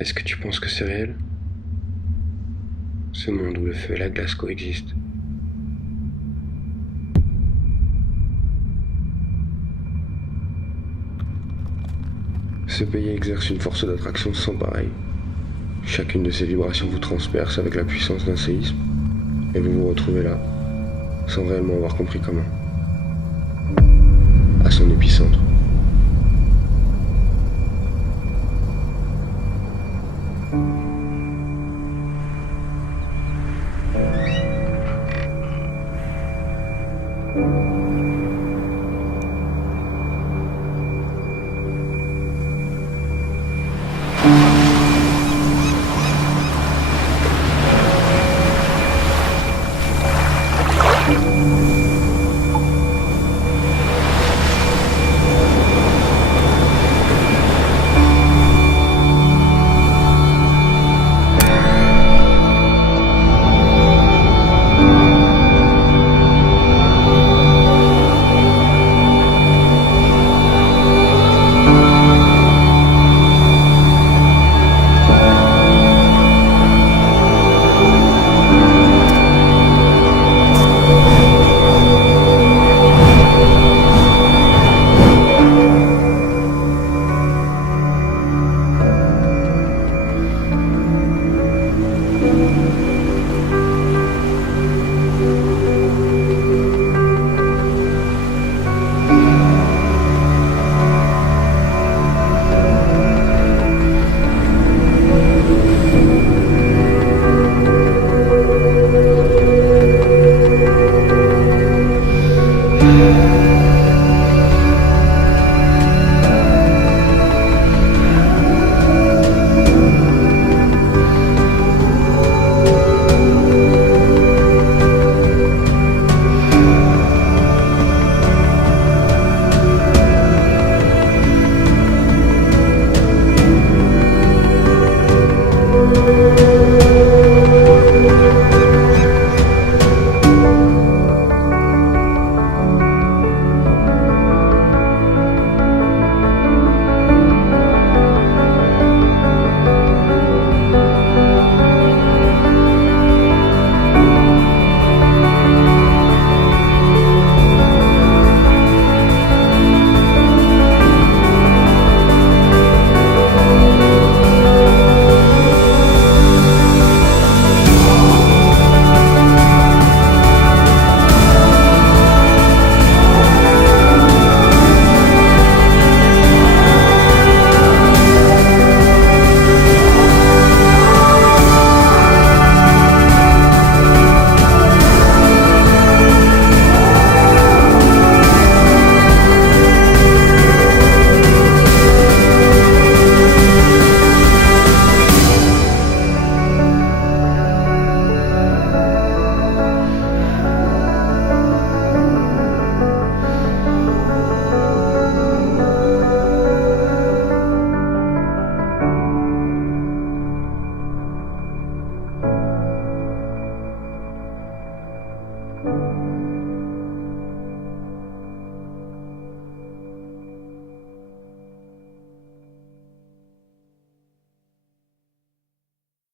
Est-ce que tu penses que c'est réel? Ce monde où le feu et la glace coexistent. Ce pays exerce une force d'attraction sans pareil. Chacune de ces vibrations vous transperce avec la puissance d'un séisme, et vous vous retrouvez là, sans réellement avoir compris comment, à son épicentre.